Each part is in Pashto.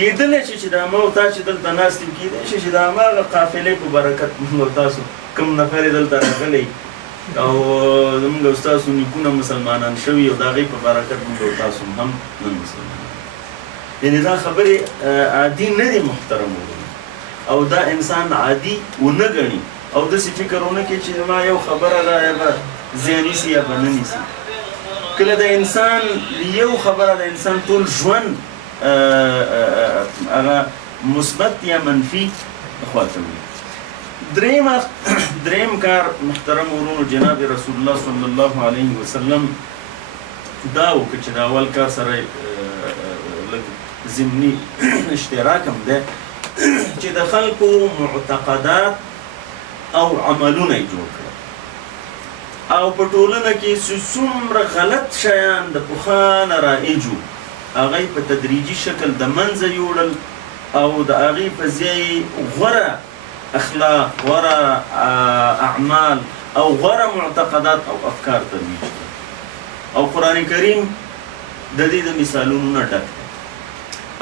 کېدلی شي چې د ما او تا چې دلته ناست یو کېدلی شي چې د هماغه قافلې په برکت موږ او تاسو کوم نفر یې دلته راغلی او زموږ او ستاسو نیکونه مسلمانان شوي او د هغې په برکت موږ او تاسو هم نن مسلمانان یعنې دا خبرې عادي نه دي محترم وګړي او دا انسان عادي ونه ګڼي او داسې فکر ونه کړي چې ما یو خبره ده یا به زه نیسي یا به نه نیسي کله د انسان یو خبره د انسان ټول ژوند هغه مثبت یا منفي خواته وي دریم کار محترم ورونو جناب رسول الله صلی الله علیه وسلم دا وکړه چې د اول کار سره لږ ضمني اشتراک هم دی چې د خلکو معتقدات او عملونه یې جوړ کړل او په ټولنه کې چې څومره غلط شیان د پخوا نه رایجو هغه یې په تدریجي شکل د منځه یوړل او د هغې په ځای غوره اخلاق غوره اعمال او غوره معتقدات او افکار ترویج کړل او قرآن کریم د دې د مثالونو نه ډک دی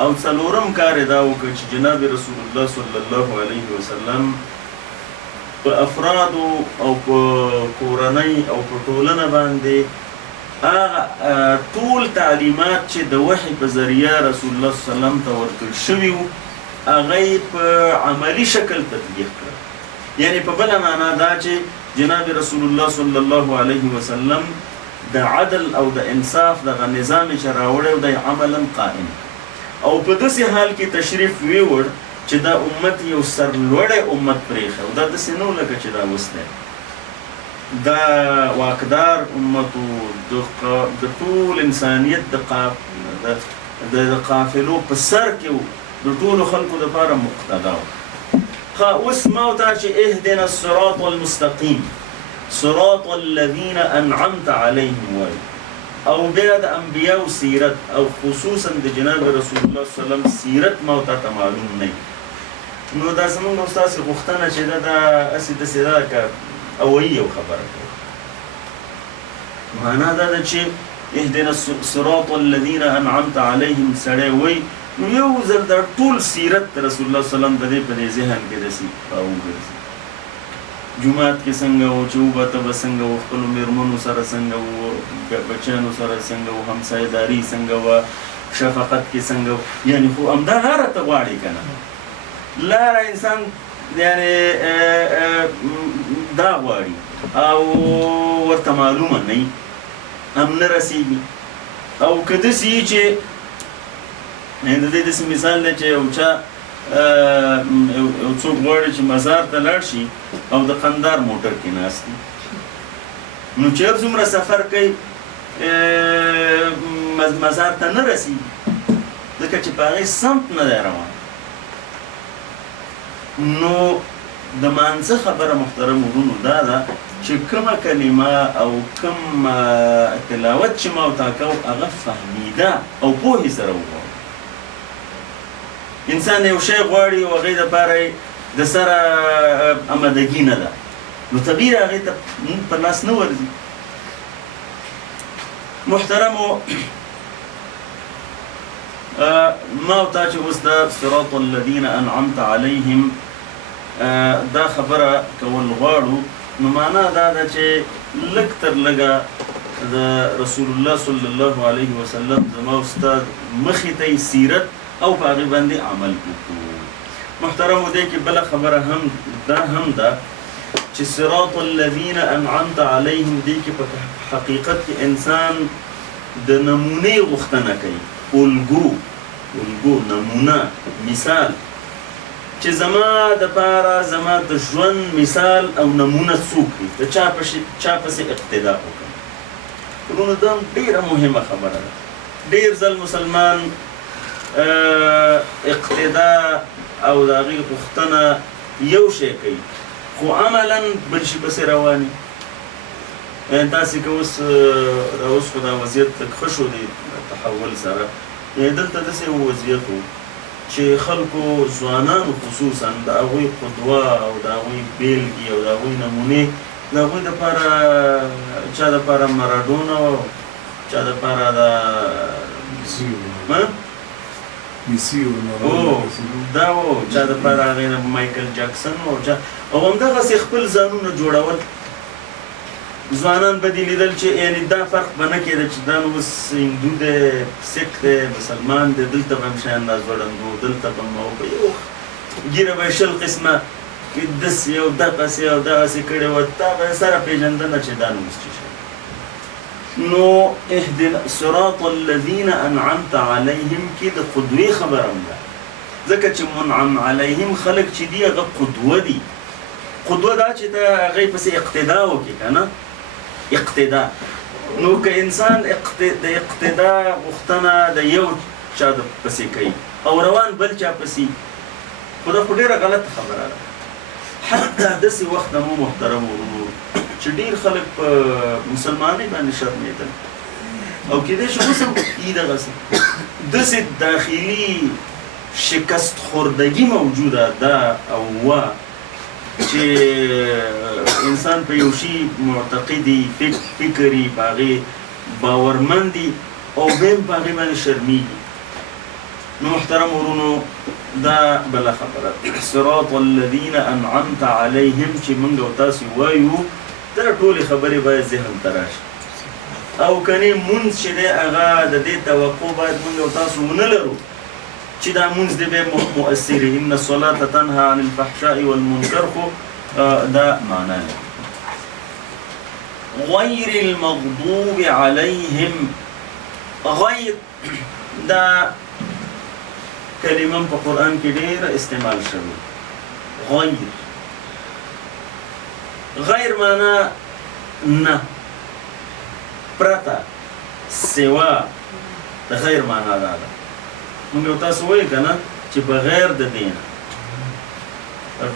او څلورم کار یې دا وکړ چې جناب رسول الله صلی الله علیه وسلم په افرادو او په کورنۍ او په ټولنه باندې هغه ټول تعلیمات چې د وحي په ذریعه رسول الله صلی الله علیه وسلم ته ورکړل شوي وو هغه یې په عملي شکل تطبیق کړل یعنې په بله معنا دا چې جناب رسول الله صلی الله علیه وسلم د عدل او د انصاف دغه نظام یې چې راوړی و دی عملا قائم او په داسې حال کې تشریف ویوړ چې دا امت یو سرلوړی امت پرېښی او دا داسې نه و لکه چې دا اوس دی دا واکدار امت و د ټول انسانیت د قافلو په سر کې و د ټولو خلکو دپاره مقتدا و اوس ما او تا چې اهدنا الصراط المستقیم صراط الذین انعمت علیهم وایي او بیا د انبیاء سیرت او خصوصا د جناب رسول الله صلی الله علیه وسلم سیرت ما او تا ته معلوم نه نو دا زموږ او ستاسې غوښتنه چې ده دا هسې داسې ده که اوایي یو خبره کوي معنا دا ده چې اهدنا الصراط الذین انعمت علیهم سړی وایي نو یو ځل دا ټول سیرت د رسول الله صلی الله علیه وسلم د دې په دې ذهن کې داسې راوګرځي جومات کې څنګه و چې وبته به څنګه و خپلو مېرمنو سره څنګه و بچیانو سره څنګه و همسایهداري څنګه وه شفقت کې څنګه و یعنې خو همدا لاره ته غواړي که نه لاره انسان یعنې دا غواړي او ورته معلومه نه وي هم نه رسېږي او که داسې وي چې د دې داسې مثال دی چې یو چا یو څوک غواړي چې مزار ته لاړ شي او د قندار موټر کې ناست دي نو چې هر څومره سفر کوي مزار ته نه رسېږي ځکه چې په هغې سمت نه دی روان نو د مانځه خبره محترم ورونو دا ده چې کومه کلمه او کوم تلاوت چې ما ورته کوو هغه فهمیده او پوهې سره وغواړو انسان یو شی غواړي او هغې دپاره یې د سره آمادګي نه ده نو طبیعي هغې ته په لاس نه ورځي محترمو ما او تا چې اوس دا صراط الذین انعمت علیهم دا خبره کول غواړو نو معنا دا ده چې لږ تر لږه د رسول الله صلی الله علیه وسلم زما استاد مخې ته یې سیرت او په هغې باندې عمل وکړو محترمو دې کې بله خبره هم دا هم ده چې صراط الذین انعمت علیهم دې کې په حقیقت کې انسان د نمونې غوښتنه کوي الګو نمونه مثال چې زما دپاره زما د ژوند مثال او نمونه څوک وي د چا پسې اقتدا وکړم ورونو دا هم ډېره مهمه خبره ده ډېر ځل مسلمان اقتدا او د هغې غوښتنه یو شی کوي خو عملا بل شي پسې رواني تاسې که اوس خو دا وضعیت لږ ښه شو دی تحول سره دلته داسې یو وضعیت و چې خلکو ځوانانو خصوصا د هغوی قدوه او د هغوی بیلګې او د هغوی نمونې د هغوی دپاره چا دپاره مراډونا و چا دپاره د میسي او دا و چا د پاره هغې نه مایکل جاکسن او همدغسې خپل ځانونه جوړول. ځوانان به دې لیدل چې یعنې دا فرق به نه کېده چې دا نو اوس هندو دی، سیک دی، مسلمان دی، دلته به هم شیان راځوړند وو، دلته به هم په یو ږیره به یې 20 قسمه داسې او دغسې او دغسې کړې وه، تا به یې سره پېژندنه چې دا نو اوس څه شی. نو اهدنا صراط الذین انعمت علیهم کې د قدوې خبره هم ده، ځکه چې منعم علیهم خلک چې دي هغه قدوه دي. قدوه دا چې ته هغې پسې اقتدا وکړې که نه، اقتدا. نو که انسان د اقتدا غوښتنه د یو چا پسې کوي او روان بل چا پسې، خو دا خو ډېره غلطه خبره ده. حتی داسې وخت مو محترم ورونو چې ډېر خلک په مسلمانۍ باندې شرمېدل او کېدای شي اوس هم وي دغسې داسې داخلي شکست خوردګي موجوده ده او وه چې انسان په یو شي معتقدي، فکري، په هغې باورمندي او بیا هم په هغې باندې شرمېږي. نو محترم ورونو دا بله خبره ده. صراط الذین انعمت علیهم چې موږ او تاسې وایو، دا ټولې خبرې باید ذهن ته راشي. او کنې مونځ چې دی هغه د دې توقع باید موږ او تاسو ونه لرو چې دا مونځ دی بیا مؤثر وي. ان الصلاة تنهى عن الفحشاء والمنکر، خو دا معنا لري. غیر المغضوب علیهم، غیر دا کلمه په قرآن کې ډېره استعمال شوې. غیر معنا نه، پرته، سوا د غیر معنا دا ده. موږ یو تاسو وایو که نه چې بغیر د دې نه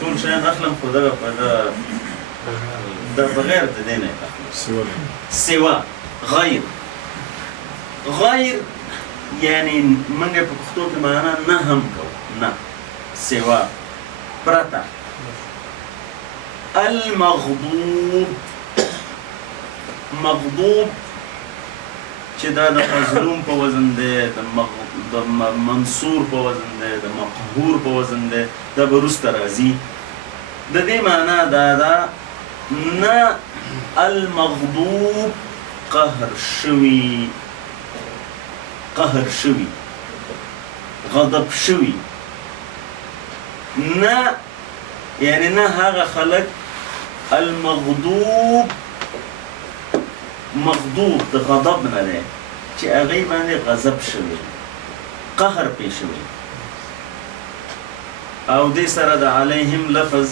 ټول شیان اخلم، خو دغه د بغیر د دې نه اخلم. سوا غیر، غیر یعنی موږ په پښتو کې معنا نه هم کوو، نه، سوا، پرته. المغضوب، مغضوب چې دا د مظلوم په وزن دی، د منصور په وزن دی، د مقهور په وزن دی، دا به وروسته راځي. د دې معنا دا ده نه المغضوب قهر شوي، قهر شوي، غضب شوي، نه یعنی نه هغه خلک المغضوب، مغضوب د غضب نه دی چې هغې باندې غضب شوی، قهر پې شوی. او دې سره د علیهم لفظ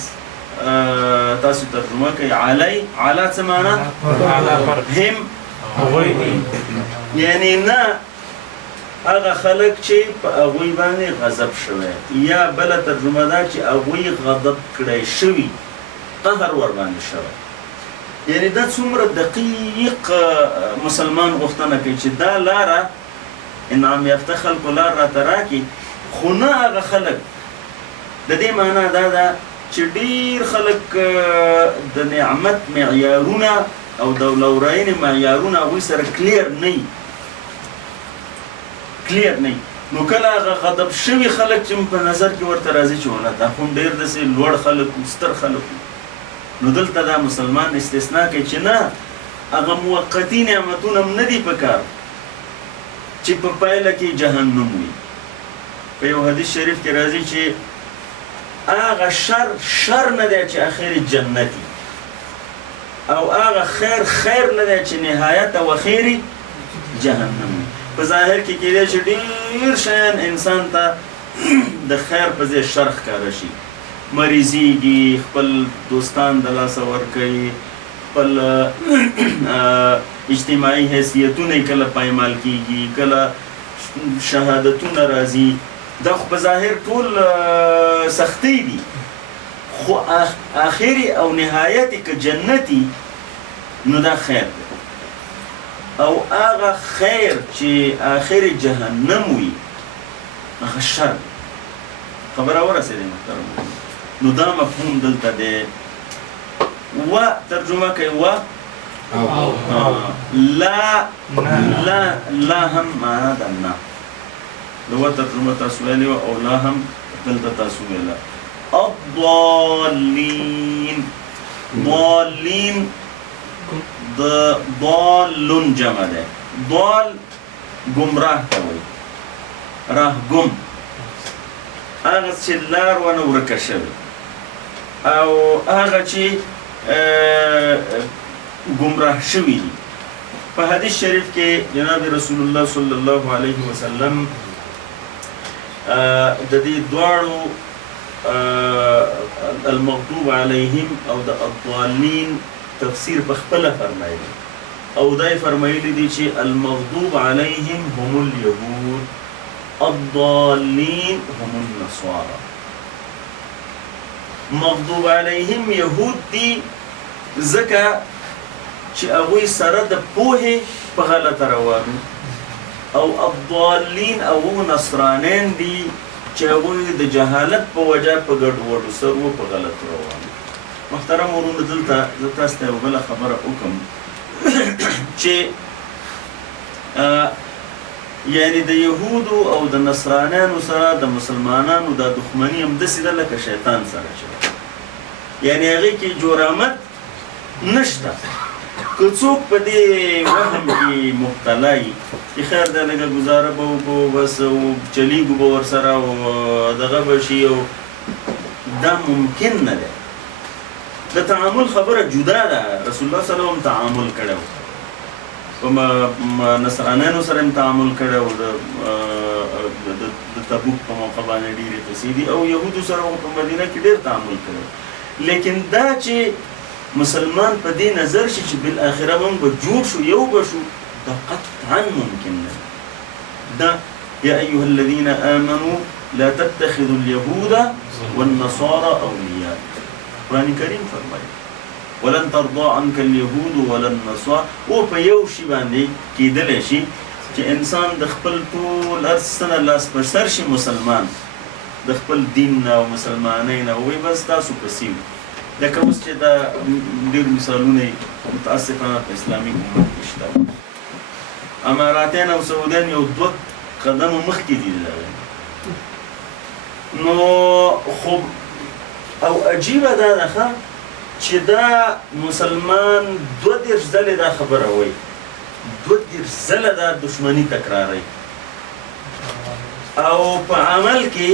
تاسو ترجمه کوي. علی، علا څه معنا؟ هم، یعنی نه هغه خلک چې په هغوی باندې غضب شوی، یا بله ترجمه ده چې هغوی غضب کړی شوي، قهر ورباندې شوی. یعنی دا څومره دقیق مسلمان غوښتنه کوي چې دا لاره انعام یافته خلکو لار راته راکړي، خو نه هغه خلک. د دې معنا دا ده چې ډېر خلک د نعمت معیارونه او د لورینې معیارونه هغوی سره کلیر نه وي، کلیر نه وي. نو کله هغه غضب شوي خلک چې په نظر کې ورته راځي چې ونه دا خو ډېر داسې لوړ خلک وو، ستر خلک وو، نو دلته دا مسلمان استثناء کوي چې نه هغه موقتي نعمتونه هم نه دي په کار چې په پایله کې جهنم وي. په یو حدیث شریف کې راځي چې هغه شر نه دی چې اخر جنتي، او هغه خیر نه دی چې نهایت او اخر جهنم وي. په ظاهر کې کېدای شي ډېر شیان انسان ته د خیر په ځای شر ښکاره شي، مریضیږي، خپل دوستان د لاسه ورکوي، خپل اجتماعي حیثیتونه یې کله پایمال کېږي، کله شهادتونه راځي. دا خو په ظاهر ټول سختۍ دي، خو آخري او نهایت که جنتي نو دا خیر دی. او هغه خیر چې آخر جهنم وي هغه شر دی. خبره ورسېدې محترم؟ نو دا مفهوم دلته دی. و ترجمه کوي و لا هم معنا ده نه. د و ترجمه تاسو ویلې وه او لا هم دلته تاسو ویله الضالین. ضالین د ضالون جمع ده. ضال گمراه ته وایي، راهګم، هغه چې لار ونه ورکه شوې او هغه چې گمراه شوي دي. په حدیث شریف کې جناب رسول الله صلی الله علیه وسلم د دې دواړو المغضوب علیهم او د الضالین تفسیر په خپله فرمایلی او دای فرمایلی دي چې المغضوب علیهم هم اليهود الضالین هم النصارى. مغضوب علیهم یهود دي ځکه چې هغوی سره د پوهې په غلطه روانو، او الضالین او نصرانین دي چې هغوی د جهالت په وجه په ګډوډو سره په غلط روانو. محترم ورونو دلته زه تاسو ته یوه بله خبره وکړم چې یعنې د یهودو او د نصرانیانو سره د مسلمانانو دا دښمني همداسې ده لکه شیطان سره چې یعنې هغې کې جرامت نشته. که څوک په دې وهم کې مبتلا وي چې خیر دی لږه ګزاره به وکړو بس چلیږو به ورسره او دغه به شي، او دا ممکن نه دی. د تعامل خبره جدا ده. رسول الله صلی الله علیه وسلم تعامل کړی و، په نصرانیانو سره هم تعامل کړی و، د تبوک په موقع باندې ډېرې قصې دي، او یهودو سره په مدینه کې ډېر تعامل کړی. لیکن دا چې مسلمان په دې نظر شي چې بالاخره موږ به جوړ شو، یو به شو، دا قطعا ممکن نه ده. یا ایها الذین آمنوا لا تتخذوا اليهود والنصارى اولیاء. قرآن کریم فرمایي ولن ترضى عنك اليهود ولا النصارى. او په یو شي باندې کېدلی شي چې انسان د خپل ټول هر څه نه لاس په سر شي، مسلمان د خپل دین نه او مسلمانۍ نه وایي بس تاسو پسې وي. لکه اوس چې دا ډېر مثالونه یې متاسفانه په اسلامي امت کې شته. اماراتیان او سعودیان یو دوه قدمه مخکې دي د هغې. نو خو او عجیبه دا ده چې دا مسلمان 22 ځلې دا خبره وایي، 22 ځله دا دښمني تکراروي، او په عمل کې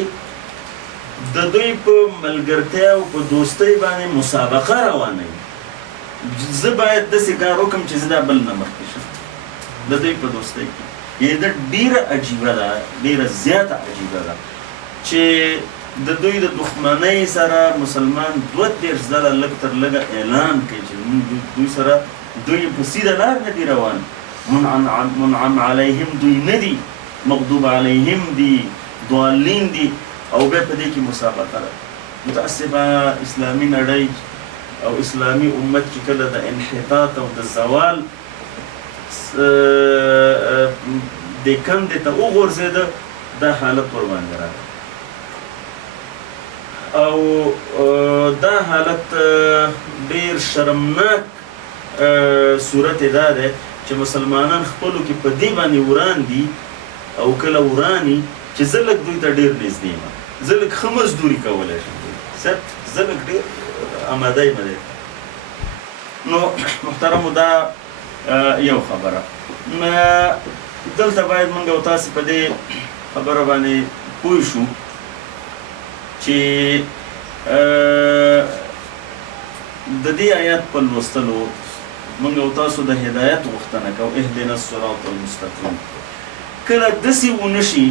د دوی په ملګرتیا او په دوستۍ باندې مسابقه روانوي. زه باید داسې کار وکړم چې زه دا بل نه مخکې شم د دوی په دوستۍ کې. یعنې دا ډېره عجیبه ده، ډېره زیاته عجیبه ده چې د دوی د دښمنۍ سره مسلمان 22 ځله لږ تر لږه اعلان کوي چې دوی سره دوی په سیده لار نه دي روان، منعم علیهم دوی نه دي، مغضوب علیهم دي، ضالین دي، او بیا په دې کې مسابقه ده. متاسفه اسلامي نړۍ او اسلامي امت چې کله د انحطاط او د زوال د کندې ته وغورځېده دا حالت ورباندې راغی، او دا حالت ډېر شرمناک صورت یې دا دی چې مسلمانان خپلو کې په دې باندې وران دي، او کله وراني چې زه لږ دوی ته ډېر نږدې یم، زه لږ ښه مزدوري کولی شم، زه لږ ډېر آماده یم دی. نو محترمو دا یو خبره. دلته باید موږ او تاسې په دې خبره باندې پوه شو چې د دې آیات په لوستلو موږ او تاسو د هدایت غوښتنه کوو، اهدنا الصراط المستقیم. کله داسې ونه شي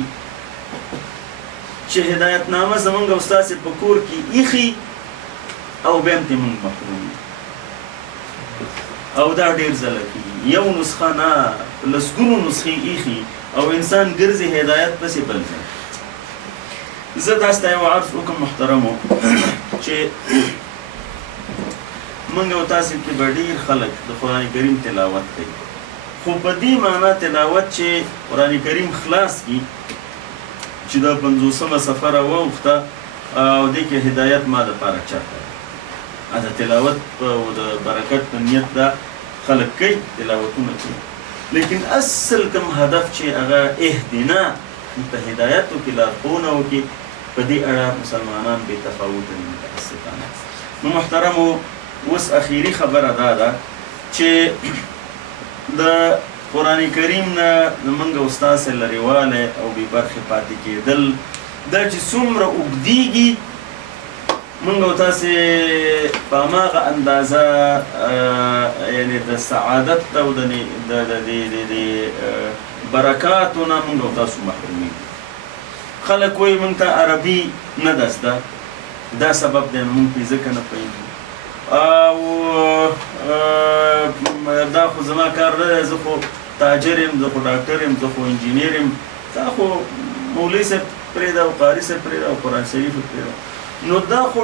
چې هدایتنامه زموږ او ستاسې په کور کې ایښي او بیا هم ترې موږ محروم یو، او دا ډېر ځله کېږي. یو نسخه نه، لسګونو نسخې ایښي او انسان ګرځي هدایت پسې بل ځای. زه تاسو ته یو عرض وکړم محترمو چې موږ او تاسې کې به ډېر خلک د قرآن کریم تلاوت کوي، خو په دې معنا تلاوت چې قرآن کریم خلاص کړي چې دا 50مه صفحه راواوښته او دې کې هدایت ما دپاره چاته دا تلاوت او د برکت په نیت دا خلک کوي، تلاوتونه کوي، لیکن اصل کوم هدف چې هغه اهدنا ته هدایت وکړي، لارښوونه وکړي. په دې اړه مسلمانان بې تفاوته دي متاسفانه. نو محترمو، اوس اخیری خبره دا ده چې د قرآن کریم نه زمونږ استاد سره لرېوالی او بې برخې پاتې کېدل دا چې څومره اوږدېږي، مونږ او تاسې په هماغه اندازه یعنې د سعادت او د برکاتو نه مونږ او تاسو محرومېږو. خلک وایي مونږ ته عربي نه ده زده، دا سبب دی نو مونږ پرې ځکه نه پوهېږو، او دا خو زما کار نه دی، زه خو تاجر یم، زه خو ډاکټر یم، زه خو انجینیر یم، دا خو مولوي صاحب پرېږده او قاري صاحب پرېږده او قرآن شریف پرېږده. نو دا خو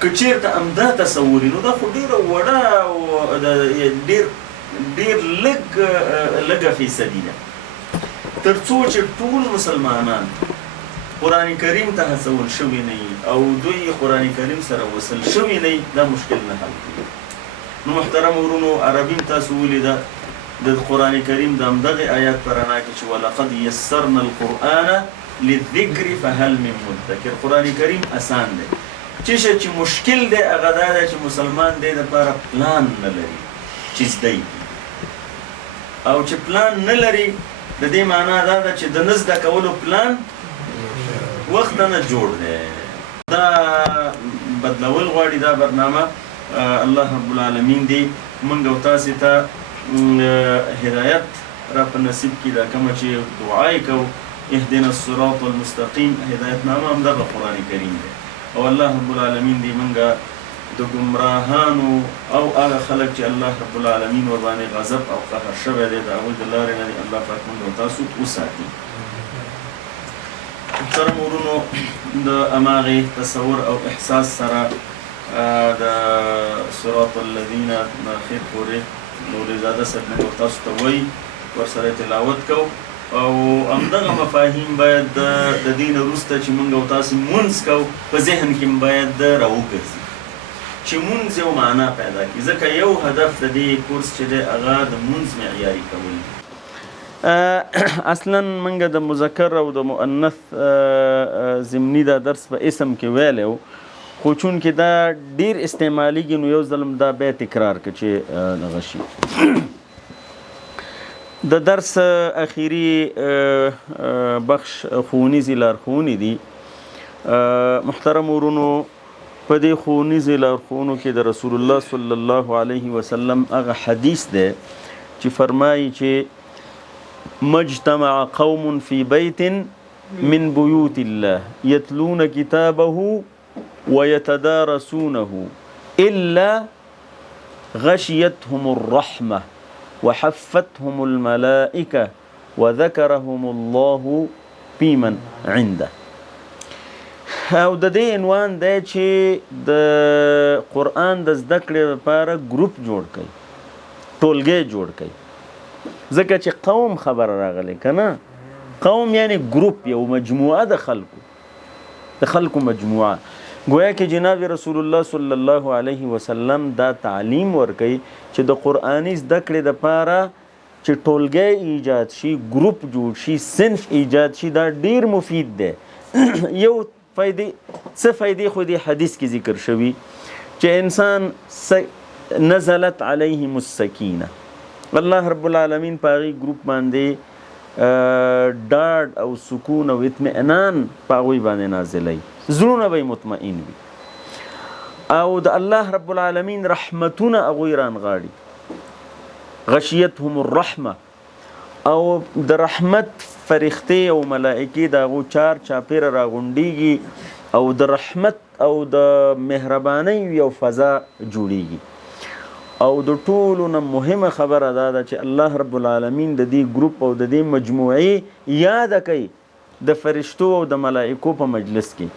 که چېرته همدا تصور وي نو دا خو ډېره وړه او ډېر لږه فیصدي ده. تر څو چې ټول مسلمانان قرآن کریم ته هڅول شوي نه وي او دوی قرآن کریم سره وصل شوي نه وي، دا مشکل نه حل کېږي. نو محترم ورونو، عربي تاسو ولیده د قرآن کریم د همدغې آیات په رڼا کې چې ولقد یسرنا القرآن للذکر فهل من مدکر. قرآن کریم اسان دی، چې مشکل دی هغه دا دی چې مسلمان دی دپاره پلان نه لري چې زده یې او چې پلان نه لري د دې معنا دا ده چې د نه زده کولو پلان وخت نه جوړ دی. دا بدلول غواړي دا برنامه. الله رب العالمین دی موږ او تاسې ته هدایت را په نصیب کړي. دا کومه چې دعا یې کوو اهدنا الصراط المستقیم، هدایتنامه همدغه قرآن کریم دی. او الله رب العالمین دی موږ د ګمراهانو او هغه خلک چې الله رب العالمین ورباندې غضب او قهر شوی دی د هغوی د لارې نه دی الله پاک موږ او تاسو وساتي. محترم ورونو، د هماغې تصور او احساس سره د صراط الذین اخر پورې مولویزاده صاحب موږ او تاسو ته وایي، ورسره تلاوت کوو او همدغه مفاهیم باید د دې نه وروسته چې موږ او تاسو مونځ کوو په ذهن کې باید راوګرځي چې مونځ یو معنا پیدا کړي، ځکه یو هدف د دې کورس چې دی هغه د مونځ معیاري کول دي. اصلا موږ د مذکر او د مؤنث ضمني دا درس په اسم کې ویلی و، خو چونکې دا ډېر استعمالیږي نو یو ځل دا بیا تکرار کړه چې دغه شي. د درس اخیری بخش ښوونیزې لارښوونې دي. محترم ورونو، په دې ښوونیزې لارښوونو کې د رسول الله صلی الله علیه وسلم هغه حدیث دی چې فرمایي چې مجتمع قوم فی بیت من بیوت الله یتلون کتابه ویتدارسونه الا غشیتهم الرحمه وحفتهم الملائکه وذکرهم الله فی من عنده. او د دې عنوان دی چې د قرآن د زده کړې لپاره ګروپ جوړ کړئ، ټولګی جوړ کړئ. ځکه چې قوم خبره راغلی که نه، قوم یعنی ګروپ، یو مجموعه د خلکو مجموعه. گویا کې جناب رسول الله صلی الله علیه وسلم دا تعلیم ورکوي چې د قرآني زده کړې دپاره چې ټولګی ایجاد شي، ګروپ جوړ شي، صنف ایجاد شي، دا ډیر مفید دی. یو څه فایدې خو دې حدیث کې ذکر شوي چې انسان نزلت علیهم السکینه، الله رب العالمین په هغې ګروپ باندې ډاډ او سکون او اطمئنان په هغوی باندې نازلوي، زړونه به مطمئن وي، او د الله رب العالمین رحمتونه هغوی رانغاړي. غشیتهم الرحمه، او د رحمت فرښتې او ملائکې د هغو چاپېره راغونډېږي او د رحمت او د مهربانۍ یو فضا جوړېږي. او د ټولو نه مهمه خبره دا ده چې الله رب العالمین د دې ګروپ او د دې مجموعې یاده کوي د فرشتو او د ملائکو په مجلس کې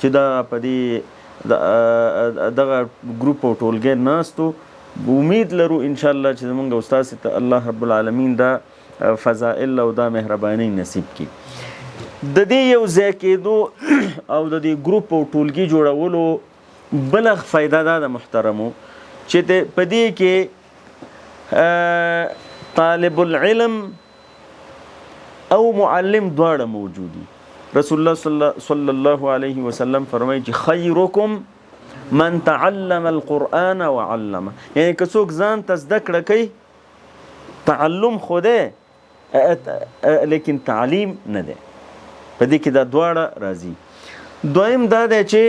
چې دا په دې دغه ګروپ او ټولګی ناستو. امید لرو انشاءالله چې زمونږ استاد ته الله رب العالمین دا فضائل او دا مهرباني نصیب کړي. د دې یو ځای کېدو او د دې ګروپ او ټولګي جوړولو بله فایده دا ده محترمو چې په دې کې طالب العلم او معلم دواړه موجودي. رسول الله صلی الله علیه وسلم فرمایي چې خیرکم من تعلم القرآن وعلمه، یعنی که څوک ځان ته زده کړه کوي تعلم خو دی لیکن تعلیم نه دی، په دې کې دا دواړه راځي. دویم دا دی چې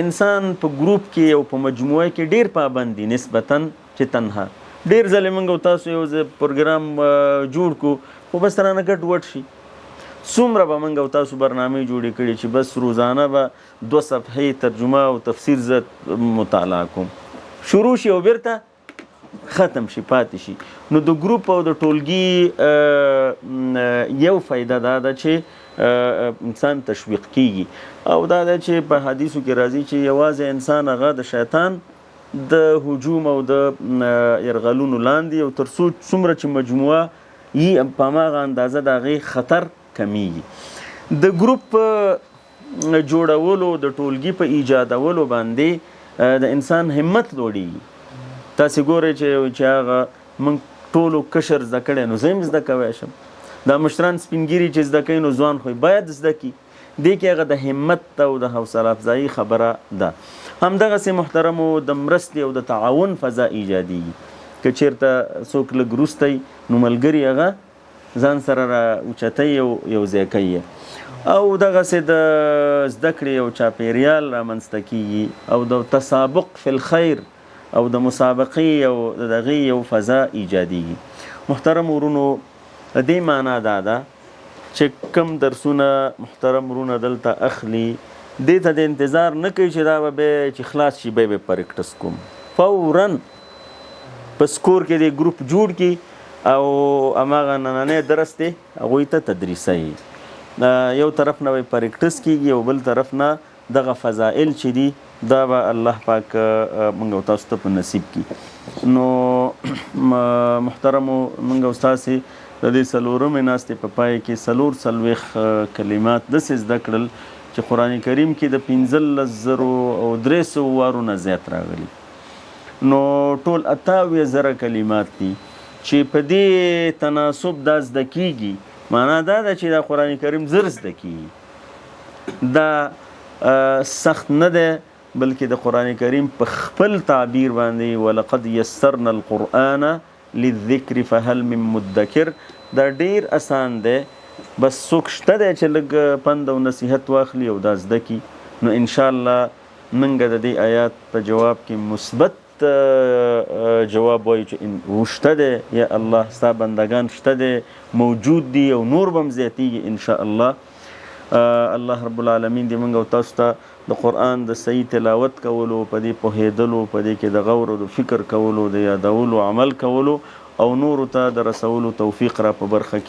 انسان په ګروپ کې او په مجموعه کې ډیر پابند دي نسبتاً چې تنها. ډیر ځلې موږ او تاسو یو پروګرام جوړ کو خو بس رانه ګډ وډ شي. څومره به موږ او تاسو برنامې جوړې کړي چې بس روزانه به 2 صفحې ترجمه او تفسیر زه مطالعه کوم، شروع شي او بیرته ختم شي پاتې شي. نو د ګروپ او د ټولګي یو فایده دا ده چې انسان تشویق کیږي، او دا ده چې په حدیثو کې راځي چې یوازې انسان هغه د شیطان د هجوم او د یرغلونو لاندې او تر څومره چې مجموعه یي په هماغه اندازه د هغې خطر کمیږي. د ګروپ جوړولو د ټولګي په ایجادولو باندې د انسان همت لوړیږي. تاسې ګورئ چې هغه موږ ټولو کشر زده کړی نو زه هم زده کوی شم، دا مشران سپینګیري چې زده کوي نو ځوان خو باید زده کړي. دې کې هغه د همت او د حوصله افزایي خبره ده. همدغسې محترمو د مرستې او د تعاون فضا ایجادیږي. که چېرته څوک لږ وروستی نو ملګري هغه ځان سره را اوچتوي او یو ځای کوي، او دغسې د زده کړې او چاپېریال رامنځته کیږي، او د تسابق فی الخیر او د مسابقې او د دغې یو فضا ایجادیږي. محترم ورونو دې معنا دا ده چې کم درسونه محترم ورونه دلته اخلي دې ته د انتظار نه کوي چې دا به چې خلاص شي به پریکټس کوم، فوراً په سکور کې د ګروپ جوړ کړي او هماغه نننی درس دی هغوی ته تدریسوي. یو طرف نه به پریکټس کیږي او بل طرف نه دغه فضائل چې دي دا به الله پاک موږ او تاسو ته په نصیب کړي. نو محترمو موږ او تاسې د دې څلورمې ناستې په پای کې 440 کلمات داسې زده کړل چې قرآن کریم کې د 15,300 وارو نه زیات راغلي. نو ټول 28,000 کلمات دي چې په دې تناسب دا زده کیږي. معنا دا ده چې دا قرآن کریم زر زده کیږي، دا سخت نه ده، بلکې د قرآن کریم په خپل تعبیر باندې ولقد یسرنا القرآن للذکر فهل من مدکر دا ډیر اسان دی. بس څوک شته دی چې لږ پند او نصیحت واخلي او دا زده کي، نو انشاءالله موږ د دې آیات په جواب کې مثبت جواب وایو چې شته دی یا الله ستا بندگان شته دی موجود دي او نور به هم زیاتیږي انشاءالله. الله رب العالمین دې موږ او تاسو ته د قرآن د صحیح تلاوت کولو، په دې پوهېدلو، په دې کې د غور او د فکر کولو، د یادولو، عمل کولو او نورو ته د رسولو توفیق را په برخه کړي.